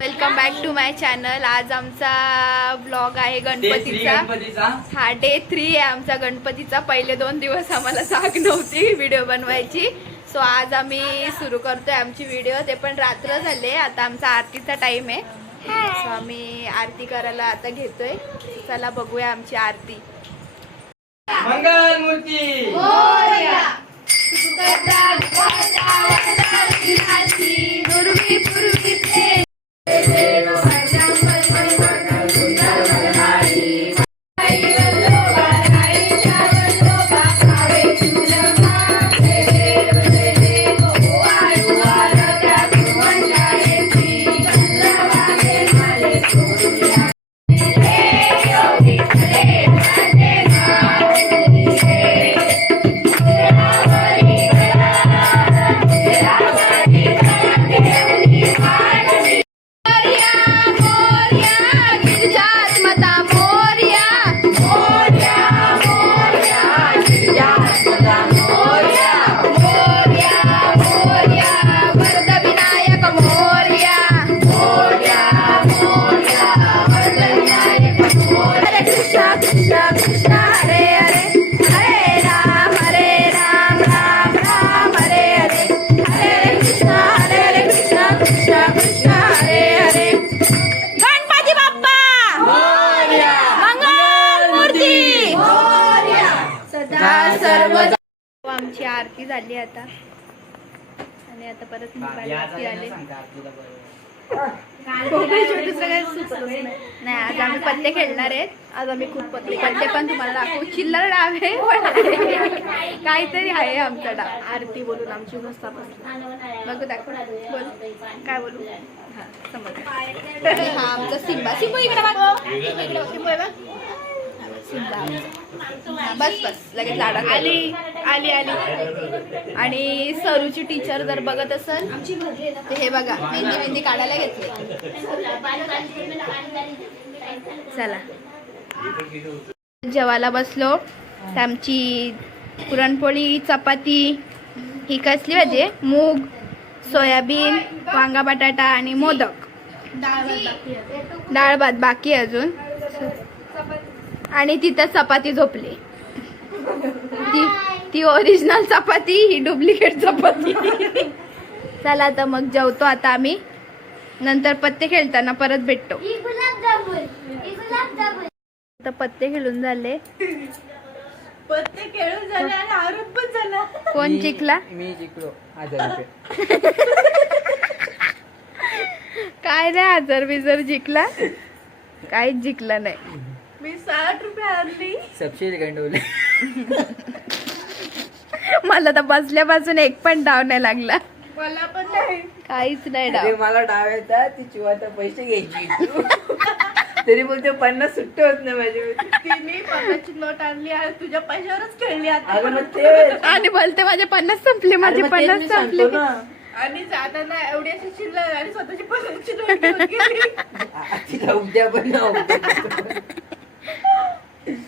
Welcome back to my channel. आज आमचा blog आहे गणपतीचा। हा डे 3 आहे आमचा गणपतीचा। पहिले 2 दिवस आम्हाला जाग नव्हती व्हिडिओ बनवायची, सो आज आम्ही सुरू करतोय आमची व्हिडिओ। ते पण रात्र झाले, आता आमचा आरतीचा टाइम आहे, सो आम्ही आरती करायला आता घेतोय। चला बघूया आमची आरती। मंगल मूर्ती मोरया आमची आरती झाली आता, आणि आता परत आरती आले। नाही, आज आम्ही पत्ते खेळणार आहेत। आज आम्ही खूप पत्ते पण तुम्हाला दाखवू। चिल्लर डाव आहे पण काहीतरी आहे आमचा डाव। आरती बोलून आमची मस्त बघू, दाखव, बोल काय बोलू। हा समज। हा आमचा सिंबा। सिंबू इकडे बघ, सिंबू आहे बघ, सिंबा। बस बस लगेच लाडा आली आली आली। आणि सरूची टीचर जर बघत असेल तर हे बघा, मेहंदी मेहंदी काढायला घेतली। चला जेवायला बसलो। आमची पुरणपोळी, चपाती, ही कसली भाजी आहे, मूग, सोयाबीन, वांगा बटाटा आणि मोदक। डाळ भात बाकी अजून। आणि तिथं चपाती झोपली, ती ओरिजिनल चपाती, ही डुप्लिकेट चपाती। चला आता मग जेवतो आता आम्ही, नंतर पत्ते खेळताना परत भेटतो। आता पत्ते खेळून झाले, पत्ते खेळून झाले आणि आरोप पण झाला। कोण जिंकला? मी जिंकलो 1000 रुपये। काय नाही, 1000 बिजर जिंकला, काहीच जिंकला नाही। मी 60 रुपये आणली। सबसे गंडवले। मला तर बसल्यापासून एक पण डाव नाही लागला। मला पण नाही, काहीच नाही अरे डाव। मला डाव येतात, ती चिवाता पैसे घ्यायची तरी बोलते 50 सुट्टे होत नाही माझे। तिने 50ची नोट आणली आणि तुझ्या पैशावरच खेळली आता। अरे मग ते आणि बोलते माझे 50 संपले, माझे 50 संपले। आणि जाताना एवढी अशी चिल्लर आणि स्वतःची 50ची नोट घेऊन गेली। तिला उद्या पण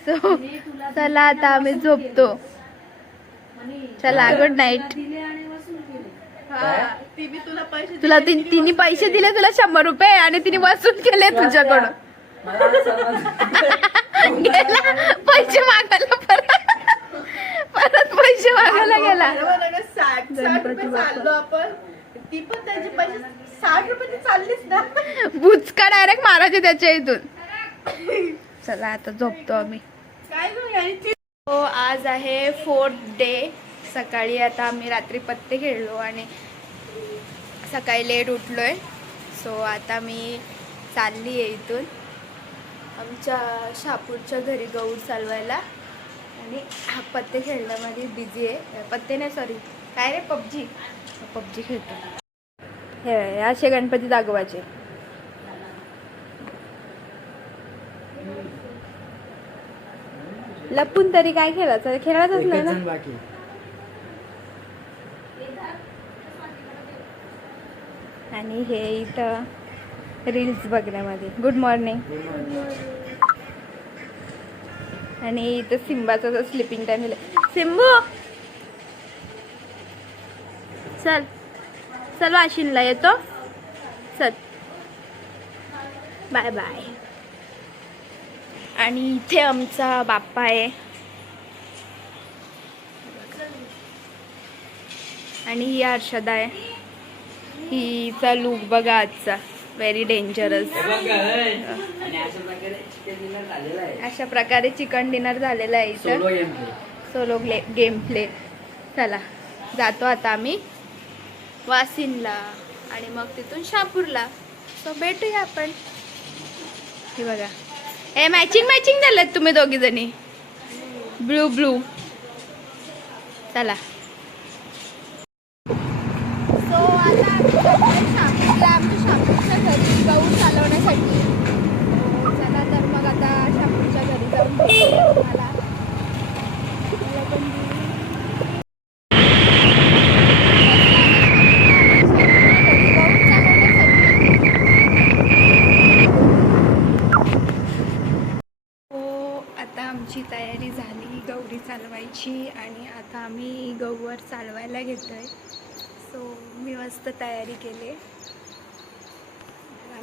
So, चला आता आम्ही झोपतो। चला गुड नाईट। हा, तिने तुला पैसे तुला दिले, तिने पैसे दिले तुला 100 रुपये, आणि तिने वसूल केले तुझ्याकडून। गेला पैसे मागायला, परत पैसे मागायला गेला। 60 रुपये चाललो आपण, ती पण त्याचे पैसे 60 रुपये चाललीच ना। बुचका डायरेक्ट मारायचे त्याच्या इथून। चला आता झोपतो आम्ही। काय गं आणि ती हो, आज आहे 4th डे। सकाळी आता आम्ही रात्री पत्ते खेळलो आणि सकाळी लेट उठलोय, सो आता मी चालली आहे इथून आमच्या शापूरच्या घरी गौर चालवायला, आणि पत्ते खेळण्यामध्ये बिझी आहे। पत्ते नाही, सॉरी, काय रे, पबजी खेळतो। हे असे गणपती दाखवायचे। लपून तरी काय खेळायचं, खेळायचंच नाही ना। बाकी आणि हे इथं रील्स बघण्यामध्ये। Good morning. आणि इथं सिम्बाचा स्लीपिंग टाइम आहे। सिम्बू चल चल, वाशिनला येतो, चल बाय बाय. आणि इथे आमचा बाप्पा आहे आणि ही हर्षदा आहे. हिचा लुक बघा आजचा, व्हेरी डेंजरस. अशा प्रकारे चिकन डिनर झालेलं आहे इथं. Solo game play. चला जातो आता आम्ही वासिनला आणि मग तिथून शहापूरला. सो भेटूया आपण. हे बघा, हे मॅचिंग झालेत तुम्ही दोघी जणी, ब्लू. चला. सो आता आम्ही शहापूरला, आमच्या शहापूरच्या घरी गहू चालवण्यासाठी. चला तर मग आता शहापूरच्या घरी जाऊन भेटूया तुम्हाला. आमची तयारी झाली गौरी चालवायची आणि आता आम्ही गौवर चालवायला घेतो आहे. सो मी मस्त तयारी केली.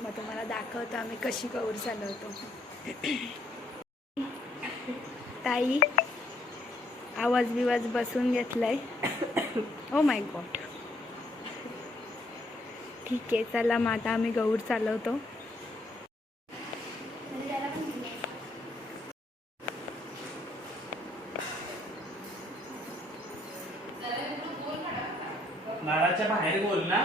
मग तुम्हाला दाखवतो आम्ही कशी गौर चालवतो. ताई आवाज बिवाज बसून घेतलाय. Oh my God. ठीक आहे, चला मग आता आम्ही गौर चालवतो. नाराच्या बाहेर बोल ना.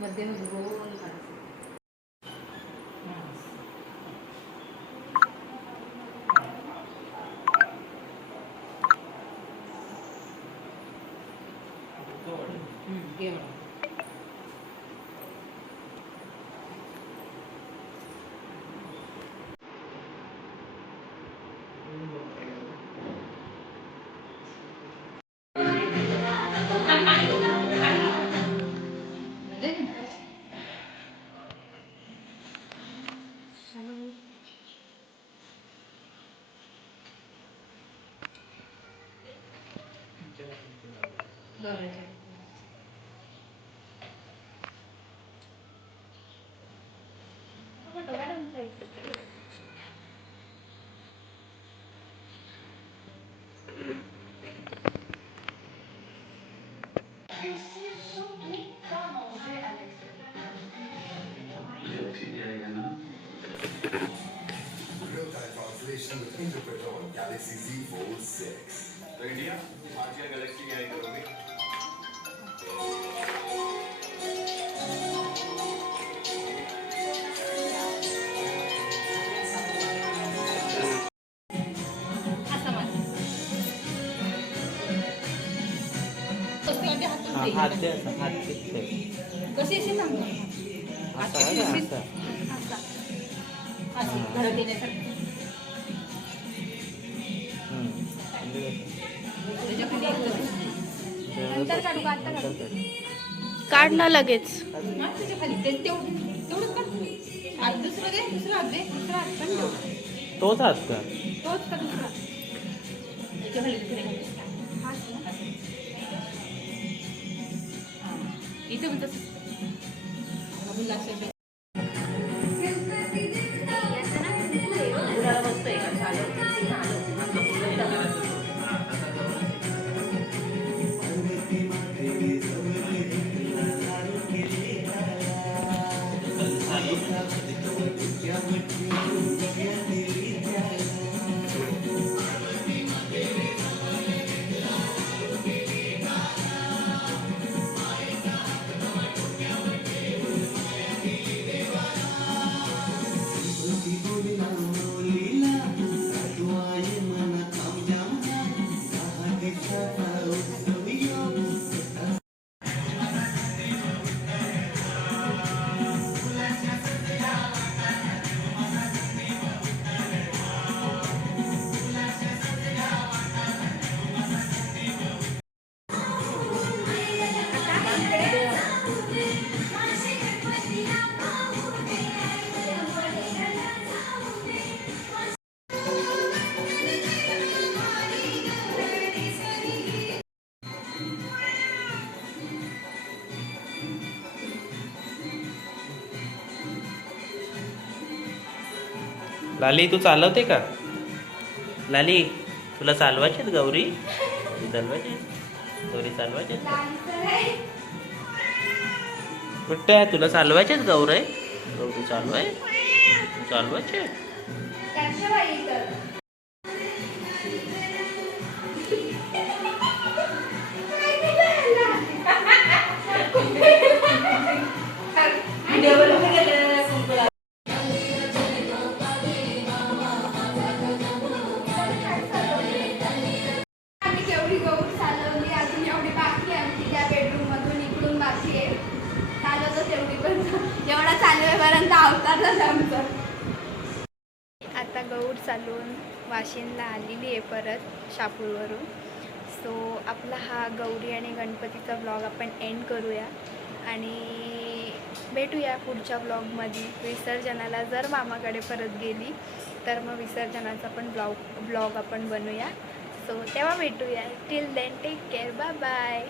मध्ये गोल Translation with Interpreter on Galaxy Z Fold 6. तो इंडिया आज क्या गैलेक्सी क्या करोगे? कशी अशी सांगतो घरात येण्यासाठी. नंतर काढू का आता काढू? काढ ना लगेच. त्याच्या खाली तेवढंच काढ. आज दुसरं दे, दुसरा हात दे, दुसरा हात पण तेवढं. तोच हात का? तोच का दुसरा? त्याच्या खाली दुसरे इथे पण तसं लक्षात. लाली तू चालवते का? लाली तुला चालवायचेत गौरी? चालवायचे गौरी चालवायचे कुठे आहे? तुला चालवायचेच गौरी? गौरी चालवायचे आम्ही केवढी गौर चालवली, अजून एवढी बाकी आहे आमची त्या बेडरूम मधून इकडून बाकी आहे. चालवतो तेवढी पण एवढा चालवेपर्यंत अवतारच आमचं. आता गौर चालवून वाशिंदला आलेली आहे परत शापूरवरून. सो आपला हा गौरी आणि गणपतीचा ब्लॉग आपण एंड करूया आणि भेटूया पुढच्या ब्लॉगमध्ये. विसर्जनाला जर मामाकडे परत गेली तर मग विसर्जनाचा पण ब्लॉग आपण बनवूया. सो तेव्हा भेटूया. Till then take care. Bye bye.